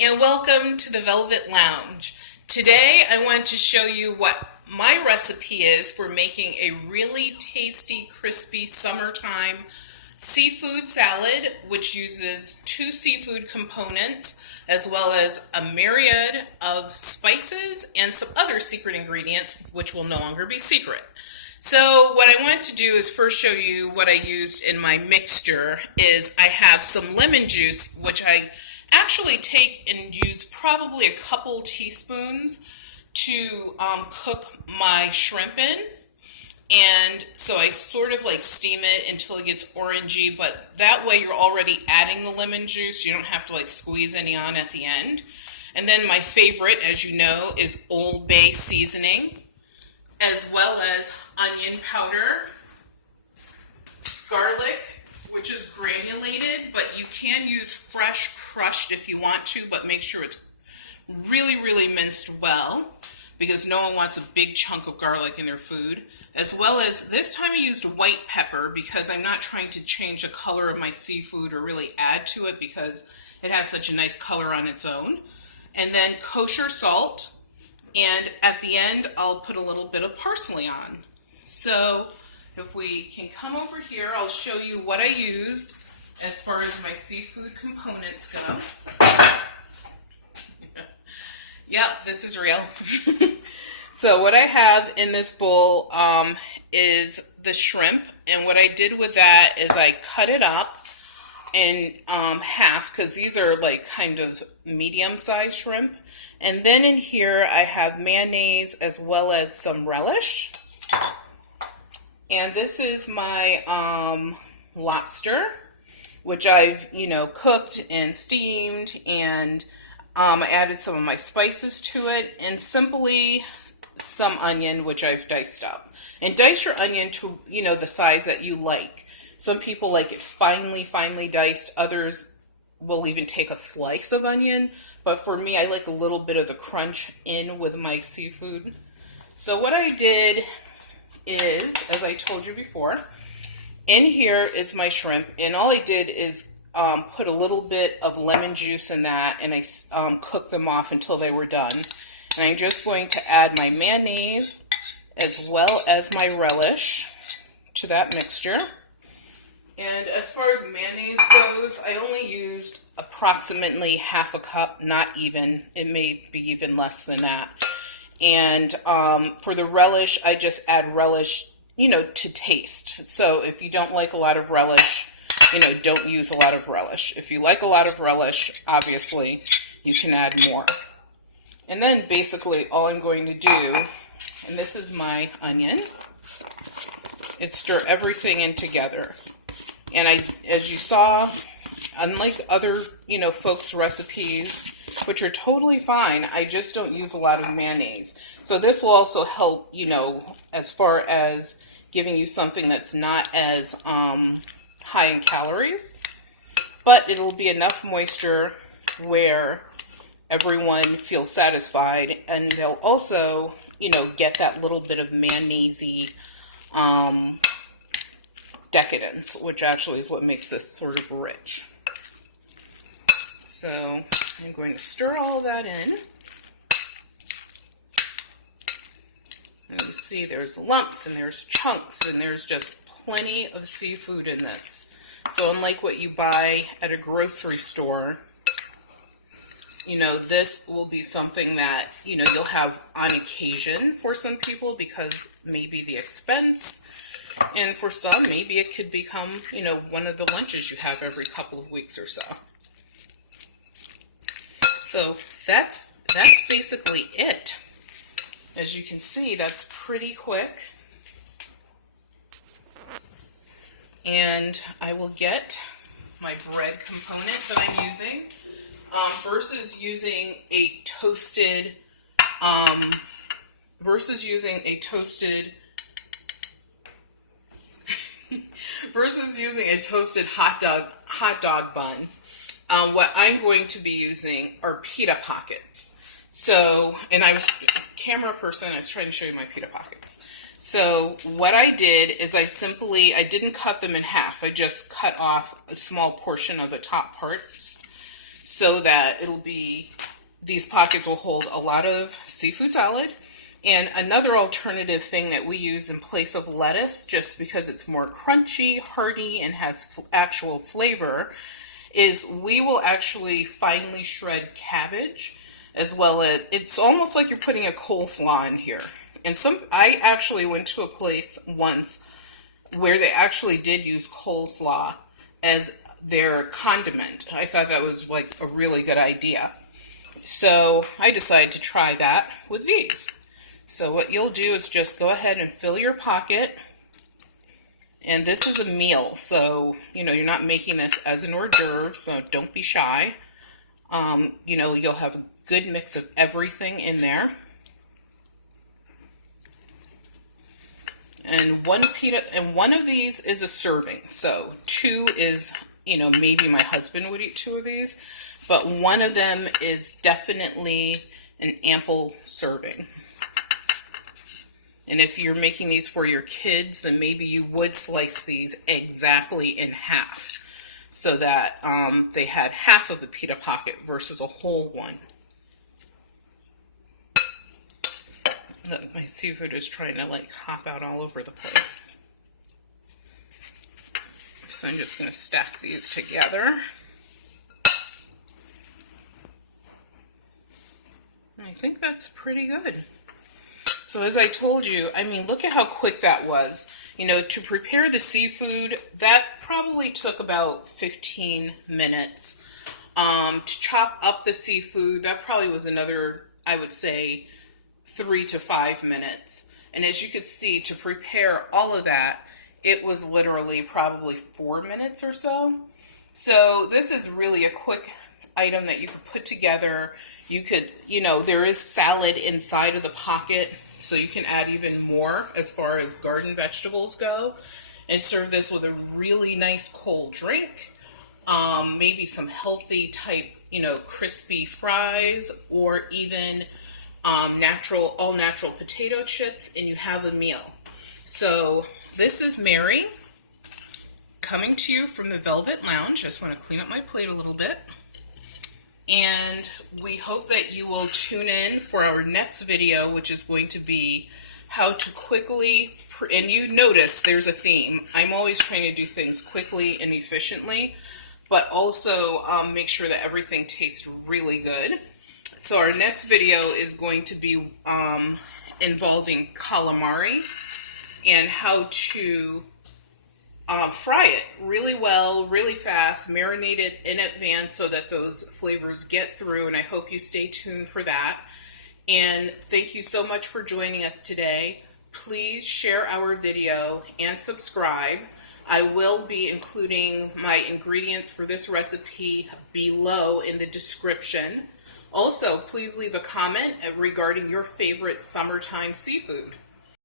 And welcome to the Velvet Lounge. Today I want to show you what my recipe is for making a really tasty, crispy summertime seafood salad, which uses two seafood components as well as a myriad of spices and some other secret ingredients, which will no longer be secret. So what I want to do is first show you what I used in my mixture. Is I have some lemon juice, which I actually take and use probably a couple teaspoons to cook my shrimp in. And so I sort of like steam it until it gets orangey, but that way you're already adding the lemon juice. You don't have to like squeeze any on at the end. And then my favorite, as you know, is Old Bay seasoning, as well as onion powder, garlic, which is granulated, but you can use fresh crushed if you want to, but make sure it's really, really minced well, because no one wants a big chunk of garlic in their food. As well as, this time I used white pepper because I'm not trying to change the color of my seafood or really add to it because it has such a nice color on its own. And then kosher salt, and at the end I'll put a little bit of parsley on. So if we can come over here, I'll show you what I used as far as my seafood components go. Yep, this is real. So what I have in this bowl is the shrimp, and what I did with that is I cut it up in half, because these are like kind of medium-sized shrimp. And then in here I have mayonnaise as well as some relish. And this is my lobster, which I've, cooked and steamed, and I added some of my spices to it, and simply some onion, which I've diced up. And dice your onion to, the size that you like. Some people like it finely, finely diced. Others will even take a slice of onion. But for me, I like a little bit of the crunch in with my seafood. So what I did is, as I told you before, in here is my shrimp. And all I did is put a little bit of lemon juice in that, and I cooked them off until they were done. And I'm just going to add my mayonnaise as well as my relish to that mixture. And as far as mayonnaise goes, I only used approximately half a cup, not even. It may be even less than that. And for the relish, I just add relish, to taste. So if you don't like a lot of relish, don't use a lot of relish. If you like a lot of relish, obviously, you can add more. And then basically all I'm going to do, and this is my onion, is stir everything in together. And as you saw, unlike other, folks' recipes, which are totally fine, I just don't use a lot of mayonnaise. So this will also help, as far as giving you something that's not as high in calories, but it'll be enough moisture where everyone feels satisfied, and they'll also, get that little bit of mayonnaise-y decadence, which actually is what makes this sort of rich. So I'm going to stir all that in. And you see there's lumps and there's chunks and there's just plenty of seafood in this. So unlike what you buy at a grocery store, this will be something that, you'll have on occasion for some people because maybe the expense, and for some, maybe it could become, one of the lunches you have every couple of weeks or so. So that's basically it. As you can see, that's pretty quick. And I will get my bread component that I'm using. Versus using a toasted hot dog bun. What I'm going to be using are pita pockets. So, and I was camera person, I was trying to show you my pita pockets. So what I did is I didn't cut them in half. I just cut off a small portion of the top parts. so that these pockets will hold a lot of seafood salad. And another alternative thing that we use in place of lettuce, just because it's more crunchy, hearty, and has actual flavor, is we will actually finely shred cabbage, as well as, it's almost like you're putting a coleslaw in here. And I actually went to a place once where they actually did use coleslaw as their condiment. I thought that was like a really good idea. So I decided to try that with these. So what you'll do is just go ahead and fill your pocket. And this is a meal, so, you're not making this as an hors d'oeuvre, so don't be shy. You'll have a good mix of everything in there. And one of these is a serving. So 2 is, maybe my husband would eat 2 of these, but one of them is definitely an ample serving. And if you're making these for your kids, then maybe you would slice these exactly in half so that they had half of the pita pocket versus a whole one. Look, my seafood is trying to hop out all over the place. So I'm just going to stack these together. And I think that's pretty good. So as I told you, look at how quick that was. To prepare the seafood, that probably took about 15 minutes. To chop up the seafood, that probably was another, I would say, 3 to 5 minutes. And as you could see, to prepare all of that, it was literally probably 4 minutes or so. So this is really a quick item that you could put together. You could, there is salad inside of the pocket, so you can add even more as far as garden vegetables go, and serve this with a really nice cold drink, maybe some healthy type, crispy fries, or even all natural potato chips, and you have a meal. So this is Mary coming to you from the Velvet Lounge. I just want to clean up my plate a little bit. And we hope that you will tune in for our next video, which is going to be how to quickly, and you notice there's a theme. I'm always trying to do things quickly and efficiently, but also make sure that everything tastes really good. So our next video is going to be involving calamari and how to fry it really well, really fast, marinate it in advance so that those flavors get through, and I hope you stay tuned for that. And thank you so much for joining us today. Please share our video and subscribe. I will be including my ingredients for this recipe below in the description. Also, please leave a comment regarding your favorite summertime seafood.